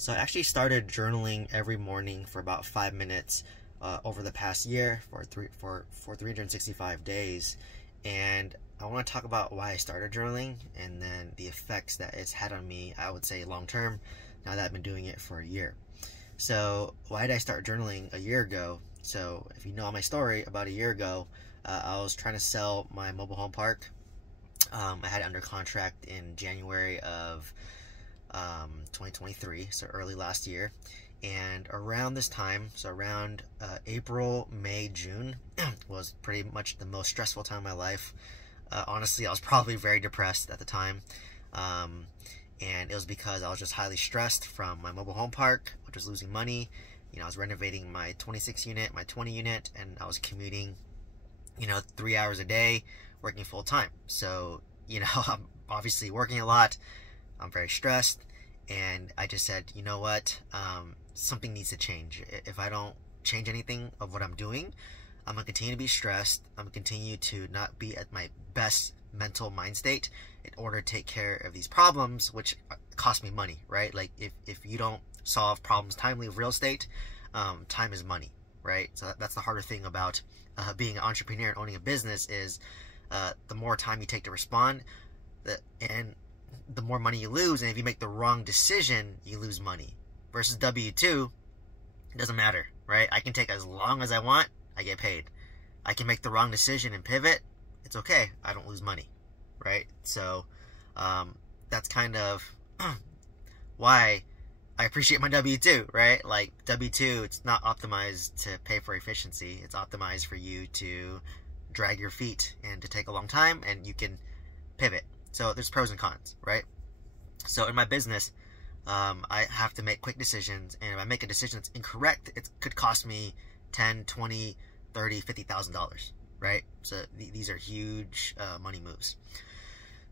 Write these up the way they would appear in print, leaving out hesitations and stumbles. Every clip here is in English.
So I actually started journaling every morning for about 5 minutes over the past year for 365 days. And I want to talk about why I started journaling and then the effects that it's had on me, I would say long term, now that I've been doing it for a year. So why did I start journaling a year ago? So if you know my story, about a year ago, I was trying to sell my mobile home park. I had it under contract in January of 2023, so early last year. And around this time, so around April, May, June, was pretty much the most stressful time of my life. Honestly, I was probably very depressed at the time. And it was because I was just highly stressed from my mobile home park, which was losing money. I was renovating my 26 unit, my 20 unit, and I was commuting, 3 hours a day, working full time. So, I'm obviously working a lot. I'm very stressed. And I just said, you know what? Something needs to change. If I don't change anything of what I'm doing, I'm going to continue to be stressed. I'm going to continue to not be at my best mental mind state in order to take care of these problems, which cost me money, right? Like if you don't solve problems timely with real estate, time is money, right? So that's the harder thing about being an entrepreneur and owning a business is the more time you take to respond, and the more money you lose. And if you make the wrong decision, you lose money. Versus W-2, it doesn't matter, right? I can take as long as I want, I get paid. I can make the wrong decision and pivot, it's okay, I don't lose money, right? So that's kind of why I appreciate my W-2, right? Like W-2, it's not optimized to pay for efficiency. It's optimized for you to drag your feet and to take a long time, and you can pivot. So there's pros and cons, right? So in my business, I have to make quick decisions, and if I make a decision that's incorrect, it could cost me $10, $20, $30, $50,000, right? So these are huge money moves.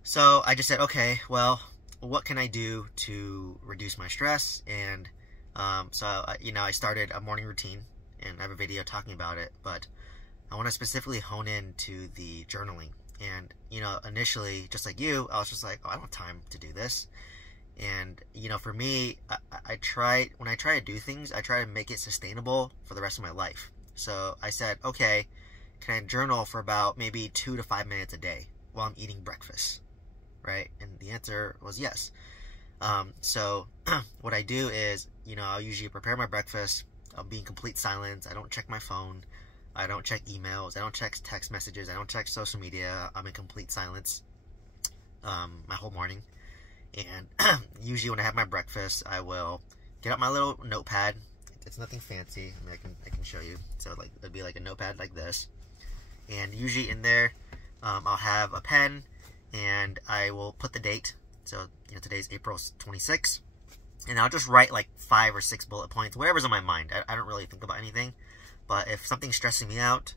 So I just said, okay, well, what can I do to reduce my stress? And so I started a morning routine, and I have a video talking about it, but I want to specifically hone in to the journaling. And, initially, just like you, I was just like, oh, I don't have time to do this. And, for me, when I try to do things, I try to make it sustainable for the rest of my life. So I said, okay, can I journal for about maybe 2 to 5 minutes a day while I'm eating breakfast, right? And the answer was yes. So what I do is, I'll usually prepare my breakfast. I'll be in complete silence. I don't check my phone. I don't check emails. I don't check text messages. I don't check social media. I'm in complete silence my whole morning. And usually when I have my breakfast, I will get out my little notepad. It's nothing fancy. I mean, I can show you. So like it'd be like a notepad like this. And usually in there, I'll have a pen, and I will put the date. So today's April 26th, and I'll just write like 5 or 6 bullet points, whatever's on my mind. I don't really think about anything. But if something's stressing me out,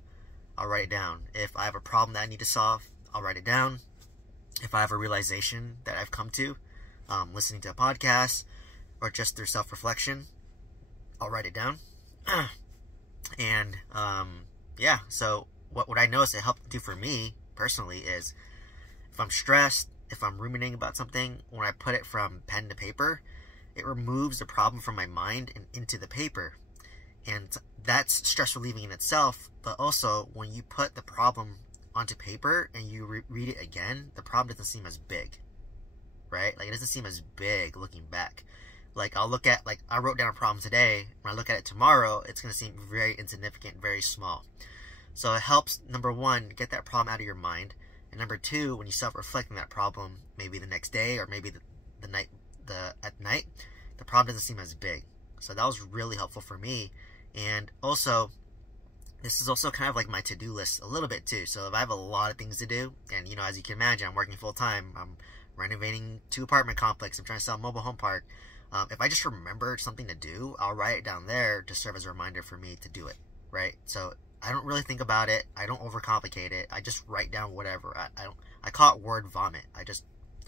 I'll write it down. If I have a problem that I need to solve, I'll write it down. If I have a realization that I've come to, listening to a podcast, or just through self-reflection, I'll write it down. And, yeah, so what I noticed it helped do for me, personally, is if I'm stressed, if I'm ruminating about something, when I put it from pen to paper, it removes the problem from my mind and into the paper. And that's stress relieving in itself, but also when you put the problem onto paper and you read it again, the problem doesn't seem as big, right? Like it doesn't seem as big looking back. Like I'll look at, like I wrote down a problem today, when I look at it tomorrow, it's going to seem very insignificant, very small. So it helps, number one, get that problem out of your mind, and number two, when you self-reflect on that problem, maybe the next day or maybe at night, the problem doesn't seem as big. So that was really helpful for me. And also, this is also kind of like my to-do list a little bit too. So if I have a lot of things to do, and as you can imagine, I'm working full-time, I'm renovating 2 apartment complexes, I'm trying to sell a mobile home park. If I just remember something to do, I'll write it down there to serve as a reminder for me to do it, right? So I don't really think about it. I don't overcomplicate it. I just write down whatever. I call it word vomit. I just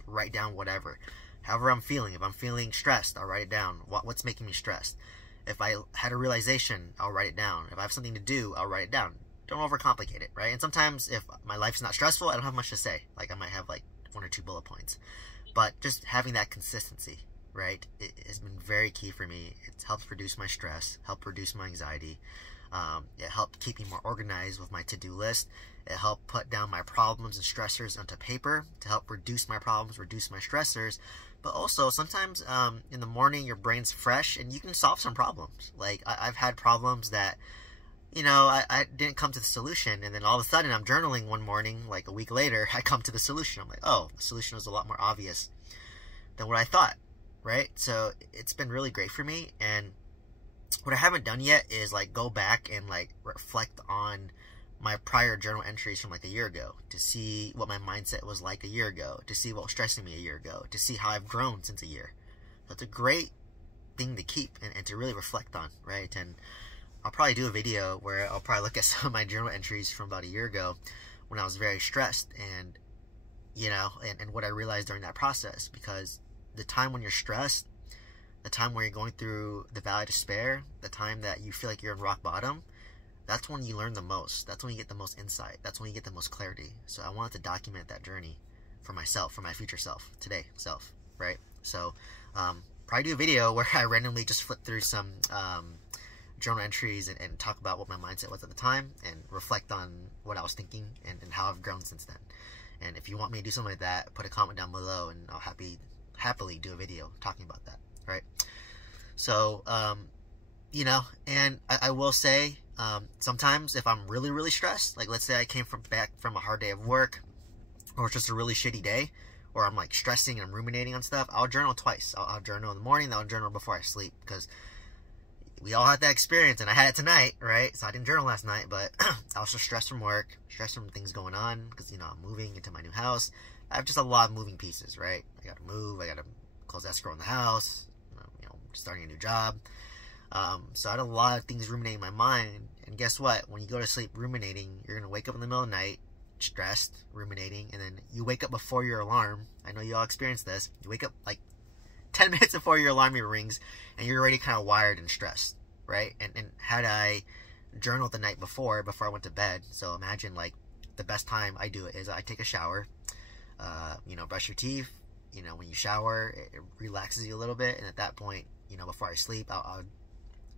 write down whatever. However I'm feeling. If I'm feeling stressed, I'll write it down. What's making me stressed? If I had a realization, I'll write it down. If I have something to do, I'll write it down. Don't overcomplicate it, right? And sometimes if my life's not stressful, I don't have much to say. Like I might have like 1 or 2 bullet points. But just having that consistency, right? It has been very key for me. It's helped reduce my stress, helped reduce my anxiety. It helped keep me more organized with my to-do list. It helped put down my problems and stressors onto paper to help reduce my problems, reduce my stressors. But also, sometimes in the morning, your brain's fresh and you can solve some problems. Like, I've had problems that, I didn't come to the solution. And then all of a sudden, I'm journaling one morning, like a week later, I come to the solution. I'm like, oh, the solution was a lot more obvious than what I thought, right? So it's been really great for me. And what I haven't done yet is like go back and like reflect on my prior journal entries from like a year ago to see what my mindset was like a year ago, to see what was stressing me a year ago, to see how I've grown since a year. So it's a great thing to keep and to really reflect on, right? And I'll probably do a video where I'll probably look at some of my journal entries from about a year ago when I was very stressed and, and what I realized during that process, because the time when you're stressed, the time where you're going through the valley of despair, the time that you feel like you're in rock bottom, that's when you learn the most. That's when you get the most insight. That's when you get the most clarity. So I wanted to document that journey for myself, for my future self, today self, right? So probably do a video where I randomly just flip through some journal entries and talk about what my mindset was at the time and reflect on what I was thinking and how I've grown since then. And if you want me to do something like that, put a comment down below and I'll happily do a video talking about that, right? So, and I will say, sometimes if I'm really, really stressed, like let's say I came back from a hard day of work, or it's just a really shitty day, or I'm like stressing and I'm ruminating on stuff, I'll journal twice. I'll journal in the morning, I'll journal before I sleep, because we all had that experience, and I had it tonight, right? So I didn't journal last night, but I was just stressed from work, stressed from things going on, because, I'm moving into my new house. I have just a lot of moving pieces, right? I gotta move, I gotta close escrow in the house, starting a new job. So I had a lot of things ruminating in my mind, and guess what? When you go to sleep ruminating, you're gonna wake up in the middle of the night, stressed, ruminating, and then you wake up before your alarm. I know you all experienced this. You wake up like 10 minutes before your alarm rings, and you're already kind of wired and stressed, right? And had I journaled the night before I went to bed, so imagine like the best time I do it is I take a shower, brush your teeth, when you shower, it relaxes you a little bit, and at that point, before I sleep, I'll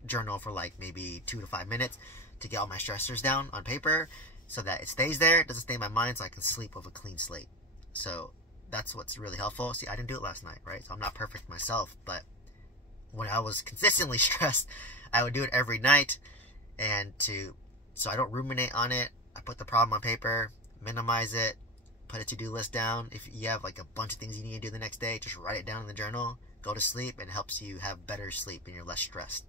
journal for like maybe 2 to 5 minutes to get all my stressors down on paper so that it stays there, it doesn't stay in my mind, so I can sleep with a clean slate. So that's what's really helpful. See, I didn't do it last night, right? So I'm not perfect myself, but when I was consistently stressed, I would do it every night, so I don't ruminate on it. I put the problem on paper, minimize it, put a to-do list down. If you have like a bunch of things you need to do the next day, just write it down in the journal, go to sleep, and it helps you have better sleep and you're less stressed.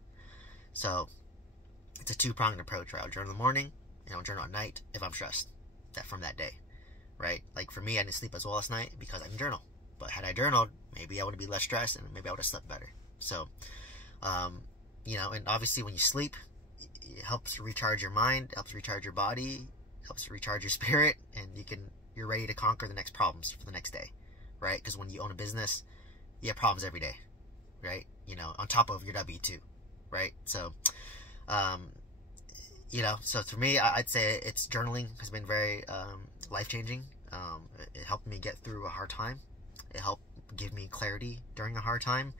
So it's a two-pronged approach, right? I'll journal in the morning and I'll journal at night if I'm stressed from that day, right? Like for me, I didn't sleep as well last night because I didn't journal. But had I journaled, maybe I would be less stressed and maybe I would have slept better. So, and obviously when you sleep, it helps recharge your mind, helps recharge your body, helps recharge your spirit, and you're ready to conquer the next problems for the next day, right? Because when you own a business, you have problems every day, right? On top of your W-2, right? So, so for me, I'd say journaling has been very life-changing. It helped me get through a hard time. It helped give me clarity during a hard time.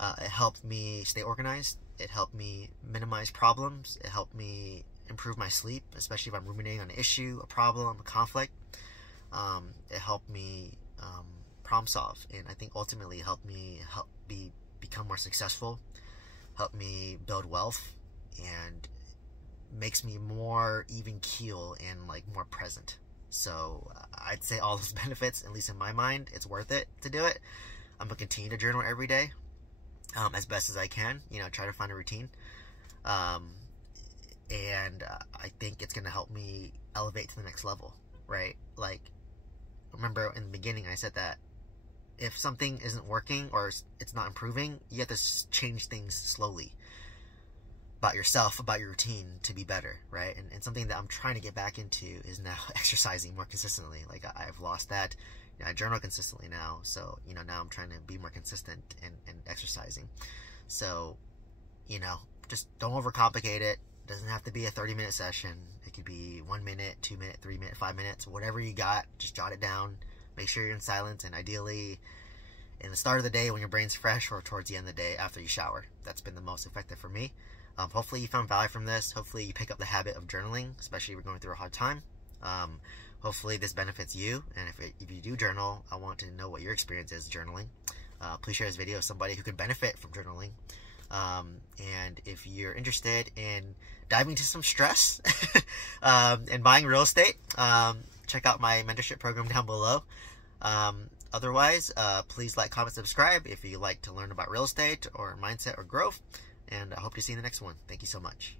It helped me stay organized. It helped me minimize problems. It helped me improve my sleep, especially if I'm ruminating on an issue, a problem, a conflict. It helped me problem solve, and I think ultimately helped me become more successful, helped me build wealth, and makes me more even keel and like more present. So I'd say all those benefits, at least in my mind, it's worth it to do it. I'm gonna continue to journal every day, as best as I can. Try to find a routine, and I think it's gonna help me elevate to the next level, right? Like, remember in the beginning I said that if something isn't working or it's not improving, you have to change things slowly about yourself, about your routine to be better, right? And something that I'm trying to get back into is now exercising more consistently. Like I've lost that. I journal consistently now, so now I'm trying to be more consistent in exercising. So just don't overcomplicate it. It doesn't have to be a 30-minute session. It could be 1 minute, 2 minutes, 3 minutes, 5 minutes, whatever you got. Just jot it down. Make sure you're in silence, and ideally in the start of the day when your brain's fresh, or towards the end of the day after you shower. That's been the most effective for me. Hopefully you found value from this. Hopefully you pick up the habit of journaling, especially if you're going through a hard time. Hopefully this benefits you, and if you do journal, I want to know what your experience is journaling. Please share this video with somebody who could benefit from journaling. And if you're interested in diving into some stress and buying real estate, check out my mentorship program down below. Otherwise, please like, comment, subscribe if you like to learn about real estate or mindset or growth. And I hope to see you in the next one. Thank you so much.